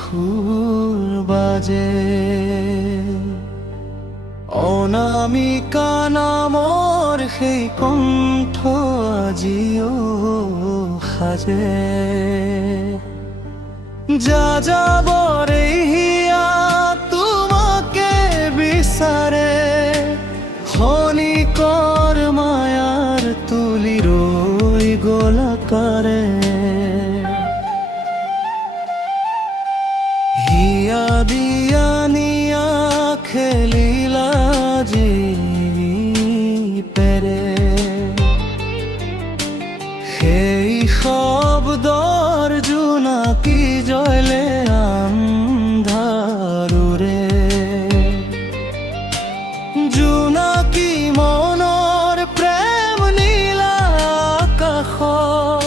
সুর বাজে অনামিকা নামৰ সেই কণ্ঠ আজিও সাজে যাযাবৰে হিয়া তোমাকে বিচাৰে খনিকৰ মায়াৰ তুলি ৰৈ গোলাকাৰে হিয়া দিয়া নিয়া খেলিলা যি পেৰে সেই শব্দৰ জোনাকী জয়লে আন্ধাৰুৰে জোনাকী মনৰ প্ৰেম নীলা আকাশত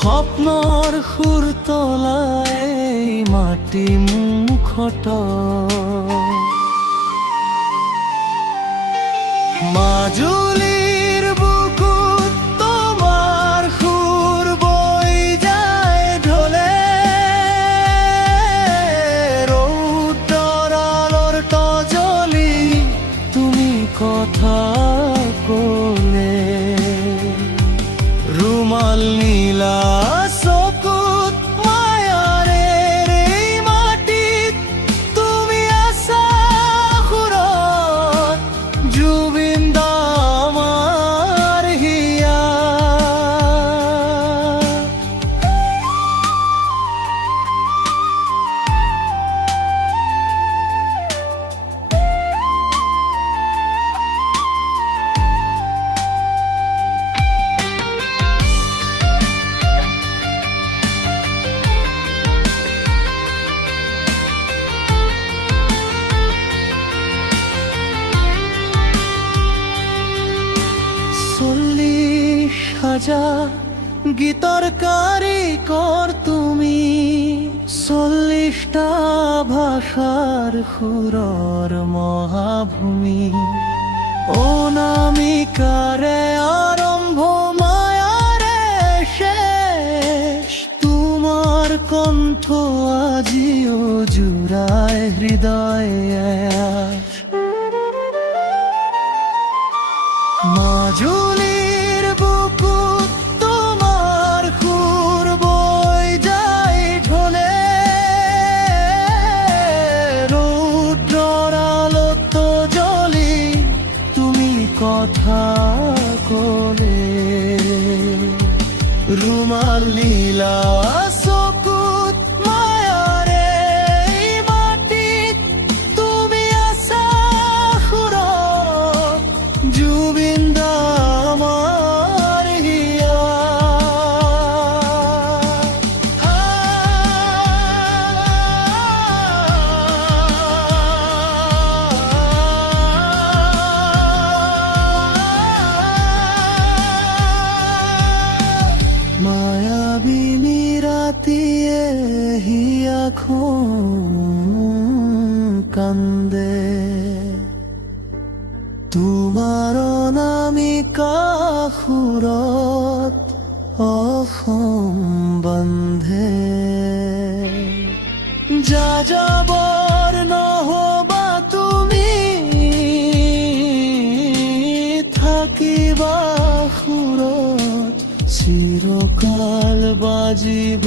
স্বপ্নৰ সুৰ তলাই মাটি মুখত মাজুলীৰ বুকুত তোমাৰ সুৰ বৈ যায় ঢলে ৰৌদ্ৰৰ আলোৰ তজলি তুমি কথা ক'লে ৰুমাল নীলা চকুত মায়াৰে এই মাটিত তুমি আছা সুৰত জুবিন দা আমাৰ হিয়া চল্লিশ হাজাৰ গীতৰ কাৰিকৰ তুমি ৪০টা ভাষাৰ সুৰৰ মহাভূমি অনামিকাৰে আৰম্ভ মায়াৰে শেষ তোমাৰ কণ্ঠ আজিও জোৰাই হৃদয় মাজুলীৰ বুকুত তোমাৰ সুৰ বৈ যায় ঢলে ৰৌদ্ৰৰ আলোত জ্বলি তুমি কথা ক'লে ৰুমাল নীলা চকুত মায়াৰে এই মাটিত তুমি আছা সুৰত জুবিন দা আমাৰ হিয়া মায়াবিনী ৰাতিয়ে হিয়াখন কান্দে তোমাৰ অনামিকা সুৰত অসম বান্ধে যাযাবৰ নহবা তুমি থাকিবা সুৰত চিৰকাল বাজিব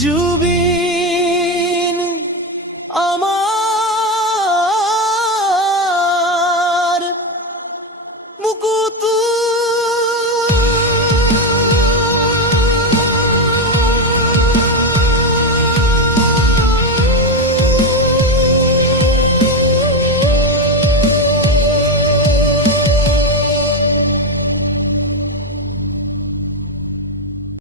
জুবিন